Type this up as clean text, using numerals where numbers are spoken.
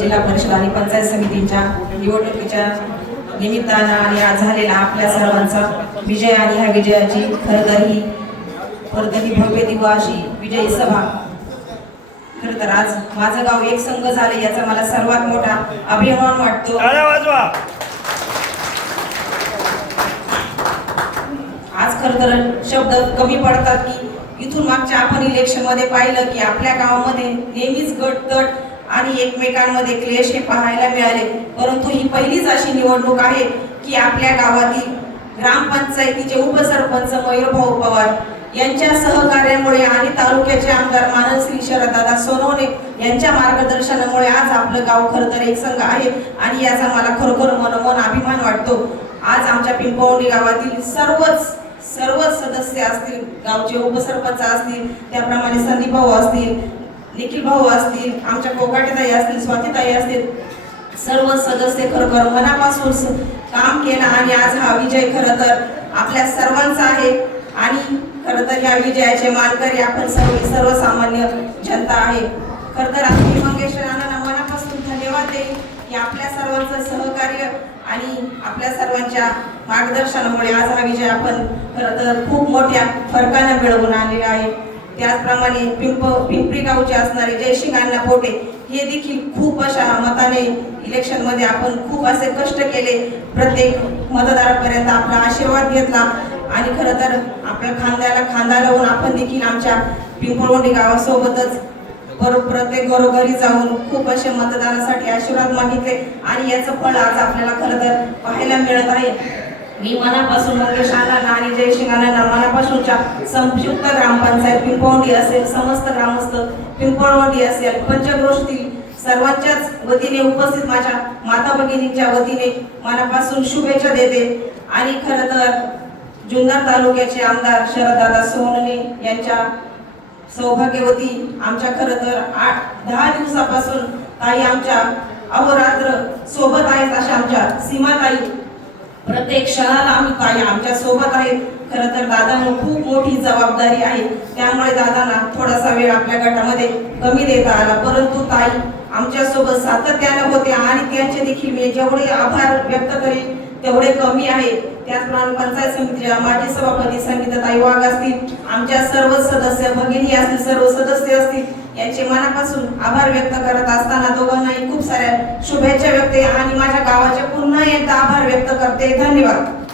जिल्हा परिषद आणि पंचायत समितीच्या निवडणुकीच्या निमित्तानं आणि आज झालेला आपल्या सर्वांचा विजय आणि ह्या विजयाची खरं तर ही भव्य दिव्य अशी विजयी सभा। खरं तर आज माझं गाव एक संघ झाले याचा मला सर्वात मोठा अभिमान वाटतो। आज खरं तर शब्द कमी पडतात की इथून मागच्या आपण इलेक्शन मध्ये पाहिलं की आपल्या गावामध्ये नेहमीच गटतट आणि एकमेकांमध्ये क्लेश हे पाहायला मिळाले, परंतु ही पहिलीच अशी निवडणूक आहे की आपल्या गावातील ग्रामपंचायतीचे उपसरपंच मयूरभाऊ पवार यांच्या सहकार्यामुळे आणि तालुक्याचे आमदार मानसी शरददादा सोनवणे यांच्या मार्गदर्शनामुळे आज आपलं गाव खरं तर एक संघ आहे आणि याचा मला खरोखर मनोमन अभिमान वाटतो। आज आमच्या पिंपळवंडी गावातील सर्वच सदस्य असतील, गावचे उपसरपंच असतील, त्याप्रमाणे संदीप भाऊ असतील, निखिल भाऊ असतील, आमच्या कोकाटेताई असतील, स्वातीताई असतील, सर्व सदस्य खरोखर मनापासून काम केलं आणि आज हा विजय खरं तर आपल्या सर्वांचा आहे आणि खरं तर या विजयाचे मानकरी आपण सर्वसामान्य जनता आहे। खरं तर आज मंगेशरांना मनापासून धन्यवाद देईन की आपल्या सर्वांचं सहकार्य आणि आपल्या सर्वांच्या मार्गदर्शनामुळे आज हा विजय आपण खरं तर खूप मोठ्या फरकाने मिळवून आणलेला आहे। त्याचप्रमाणे पिंपरी गावचे असणारे जयसिंग अण्णा पोटे हे देखील खूप अशा मताने इलेक्शन मध्ये आपण खूप असे कष्ट केले, प्रत्येक मतदारापर्यंत आपला आशीर्वाद घेतला आणि खरं तर आपल्या खांद्याला खांदा लावून आपण देखील आमच्या पिंपळवंडी गावासोबतच प्रत्येक घरोघरी जाऊन खूप असे मतदारासाठी आशीर्वाद मागितले आणि याचं फळ आज आपल्याला खरं तर पाहायला मिळत आहे। मी मनापासून मंगेश अण्णा आणि जयसिंग अण्णा मनापासूनच्या संयुक्त ग्रामपंचायत पिंपळवंडी असेल, समस्त ग्रामस्थ पिंपळवंडी असेल, पंचक्रोशीतील सर्वांच्याच वतीने उपस्थित माझ्या माता भगिनींच्या वतीने मनापासून शुभेच्छा देते आणि खरं तर जुन्नर तालुक्याचे आमदार शरददादा सोनवणे यांच्या सौभाग्यवती आमच्या खरं तर 8-10 दिवसापासून ताई आमच्या अहोरात्र सोबत आहेत, अशा आमच्या सीमाताई प्रत्येक क्षणाला आम्ही ताई आमच्या सोबत आहेत। खरं तर दादांना खूप मोठी जबाबदारी आहे, त्यामुळे दादांना थोडासा वेळ आपल्या गटामध्ये कमी देता आला, परंतु ताई आमच्या सोबत सातत्याने होते आणि त्यांचे देखील मी जेवढे आभार व्यक्त करेन तेवढे कमी आहे। त्याचप्रमाणे पंचायत समितीच्या माजी सभापती संगीताताई वाघ असतील, आमच्या सर्व सदस्य भगिनी असतील, सर्व सदस्य असतील, यांचे मनापासून आभार व्यक्त करत असताना दोघांनाही खूप साऱ्या शुभेच्छा व्यक्त आणि माझ्या गावाचे पुन्हा एकदा आभार व्यक्त करते। धन्यवाद।